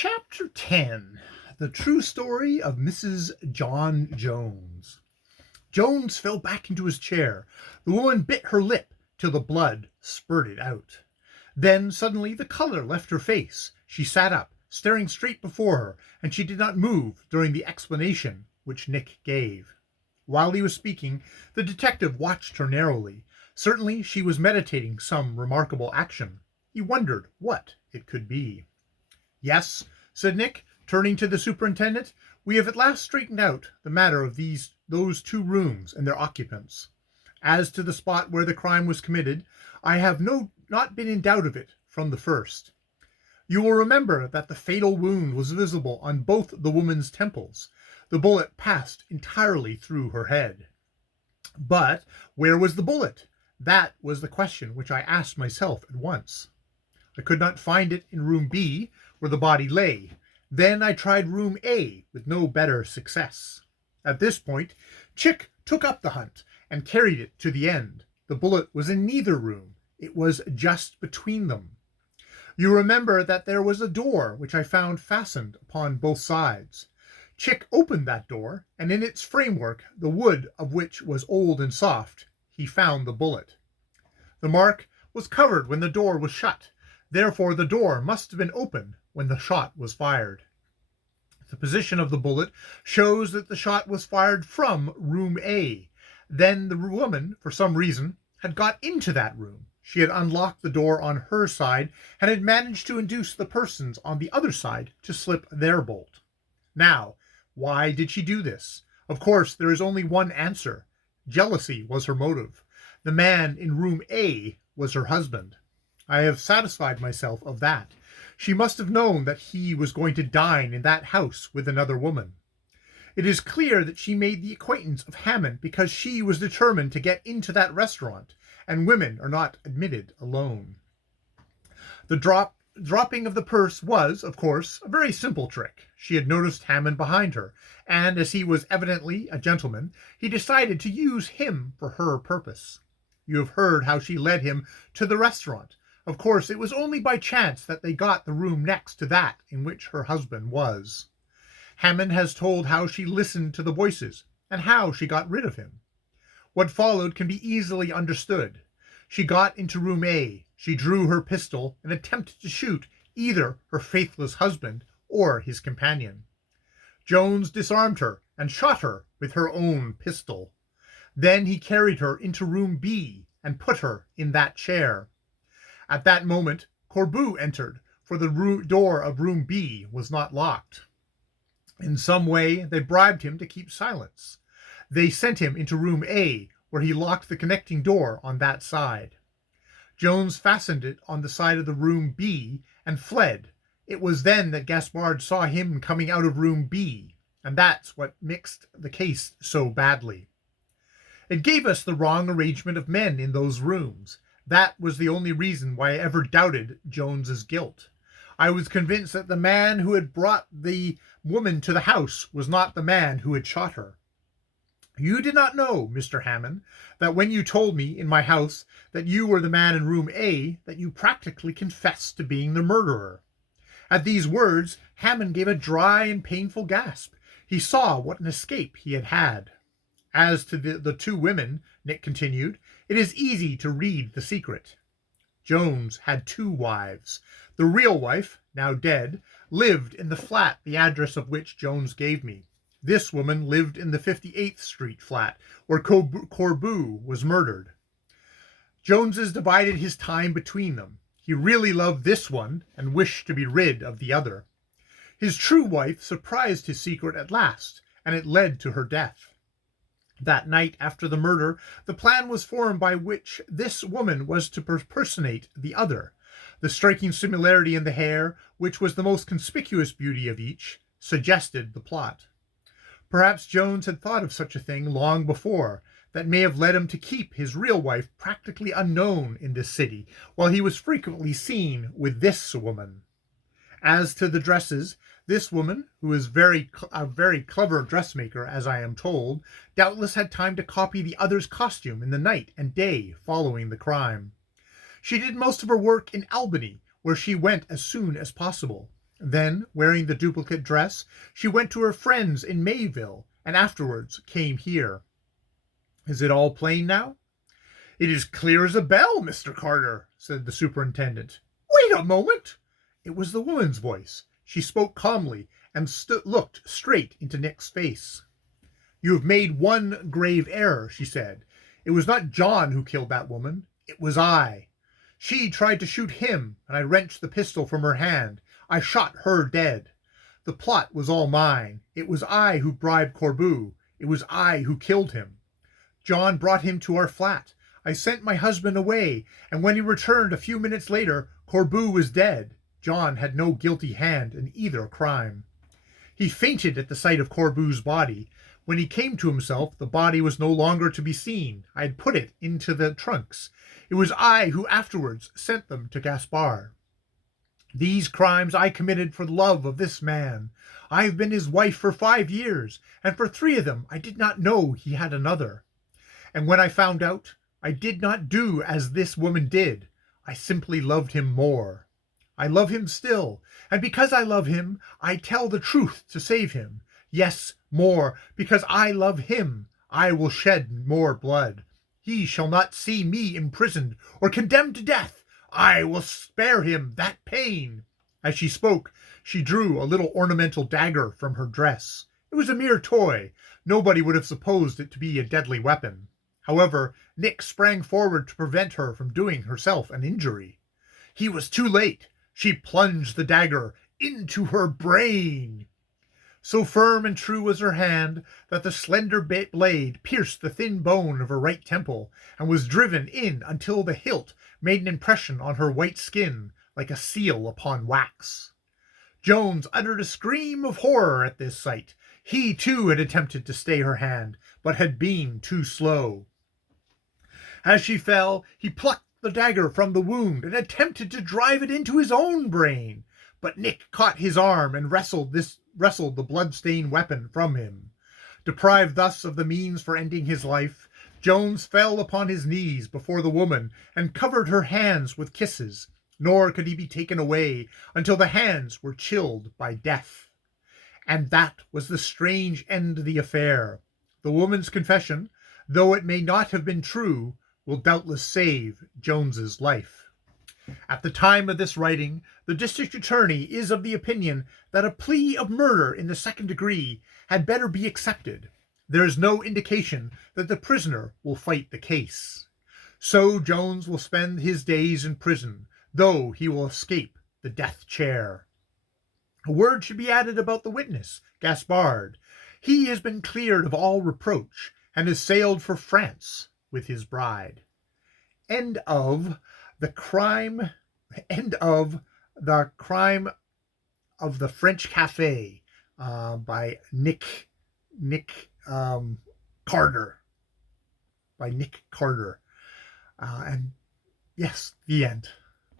Chapter 10. The True Story of Mrs. John Jones. Jones fell back into his chair. The woman bit her lip till the blood spurted out. Then suddenly the color left her face. She sat up, staring straight before her, and she did not move during the explanation which Nick gave. While he was speaking, the detective watched her narrowly. Certainly she was meditating some remarkable action. He wondered what it could be. "Yes," said Nick, turning to the superintendent, "we have at last straightened out the matter of those two rooms and their occupants. As to the spot where the crime was committed, I have not been in doubt of it from the first. You will remember that the fatal wound was visible on both the woman's temples. The bullet passed entirely through her head. But where was the bullet? That was the question which I asked myself at once. I could not find it in room B, where the body lay. Then I tried room A with no better success. At this point, Chick took up the hunt and carried it to the end. The bullet was in neither room. It was just between them. You remember that there was a door which I found fastened upon both sides. Chick opened that door, and in its framework, the wood of which was old and soft, he found the bullet. The mark was covered when the door was shut. Therefore, the door must have been open when the shot was fired. The position of the bullet shows that the shot was fired from room A. Then the woman, for some reason, had got into that room. She had unlocked the door on her side and had managed to induce the persons on the other side to slip their bolt. Now, why did she do this? Of course, there is only one answer. Jealousy was her motive. The man in room A was her husband. I have satisfied myself of that. She must have known that he was going to dine in that house with another woman. It is clear that she made the acquaintance of Hammond because she was determined to get into that restaurant, and women are not admitted alone. The dropping of the purse was, of course, a very simple trick. She had noticed Hammond behind her, and as he was evidently a gentleman, he decided to use him for her purpose. You have heard how she led him to the restaurant. Of course, it was only by chance that they got the room next to that in which her husband was. Hammond has told how she listened to the voices, and how she got rid of him. What followed can be easily understood. She got into room A. She drew her pistol and attempted to shoot either her faithless husband or his companion. Jones disarmed her and shot her with her own pistol. Then he carried her into room B and put her in that chair. At that moment, Corbeau entered, for the door of room B was not locked. In some way, they bribed him to keep silence. They sent him into room A, where he locked the connecting door on that side. Jones fastened it on the side of the room B and fled. It was then that Gaspard saw him coming out of room B, and that's what mixed the case so badly. It gave us the wrong arrangement of men in those rooms. That was the only reason why I ever doubted Jones's guilt. I was convinced that the man who had brought the woman to the house was not the man who had shot her. You did not know, Mr. Hammond, that when you told me in my house that you were the man in room A, that you practically confessed to being the murderer." At these words, Hammond gave a dry and painful gasp. He saw what an escape he had had. "As to the two women," Nick continued, "it is easy to read the secret. Jones had two wives. The real wife, now dead, lived in the flat the address of which Jones gave me. This woman lived in the 58th Street flat, where Corbeau was murdered. Joneses divided his time between them. He really loved this one and wished to be rid of the other. His true wife surprised his secret at last, and it led to her death. That night after the murder, the plan was formed by which this woman was to personate the other. The striking similarity in the hair, which was the most conspicuous beauty of each, suggested the plot. Perhaps Jones had thought of such a thing long before. That may have led him to keep his real wife practically unknown in this city, while he was frequently seen with this woman. As to the dresses, this woman, who is a very clever dressmaker, as I am told, doubtless had time to copy the other's costume in the night and day following the crime. She did most of her work in Albany, where she went as soon as possible. Then, wearing the duplicate dress, she went to her friends in Mayville and afterwards came here. Is it all plain now? It is clear as a bell, Mr. Carter, said the superintendent. Wait a moment. It was the woman's voice. She spoke calmly and looked straight into Nick's face. You have made one grave error, she said. It was not John who killed that woman. It was I. She tried to shoot him, and I wrenched the pistol from her hand. I shot her dead. The plot was all mine. It was I who bribed Corbu. It was I who killed him. John brought him to our flat. I sent my husband away, and when he returned a few minutes later, Corbu was dead. John had no guilty hand in either crime. He fainted at the sight of Corbu's body. When he came to himself, the body was no longer to be seen. I had put it into the trunks. It was I who afterwards sent them to Gaspard. These crimes I committed for the love of this man. I have been his wife for 5 years, and for 3 of them I did not know he had another. And when I found out, I did not do as this woman did. I simply loved him more. I love him still, and because I love him, I tell the truth to save him. Yes, more, because I love him, I will shed more blood. He shall not see me imprisoned or condemned to death. I will spare him that pain. As she spoke, she drew a little ornamental dagger from her dress. It was a mere toy. Nobody would have supposed it to be a deadly weapon. However, Nick sprang forward to prevent her from doing herself an injury. He was too late. She plunged the dagger into her brain. So firm and true was her hand that the slender blade pierced the thin bone of her right temple and was driven in until the hilt made an impression on her white skin like a seal upon wax. Jones uttered a scream of horror at this sight. He too had attempted to stay her hand, but had been too slow. As she fell, he plucked the dagger from the wound and attempted to drive it into his own brain. But Nick caught his arm and wrestled the blood-stained weapon from him. Deprived thus of the means for ending his life, Jones fell upon his knees before the woman and covered her hands with kisses, nor could he be taken away until the hands were chilled by death. And that was the strange end of the affair. The woman's confession, though it may not have been true, will doubtless save Jones's life. At the time of this writing, the district attorney is of the opinion that a plea of murder in the second degree had better be accepted. There is no indication that the prisoner will fight the case. So Jones will spend his days in prison, though he will escape the death chair. A word should be added about the witness, Gaspard. He has been cleared of all reproach and has sailed for France with his bride. End of the crime of the Frnch Cafe by Nick Carter. And yes, the end.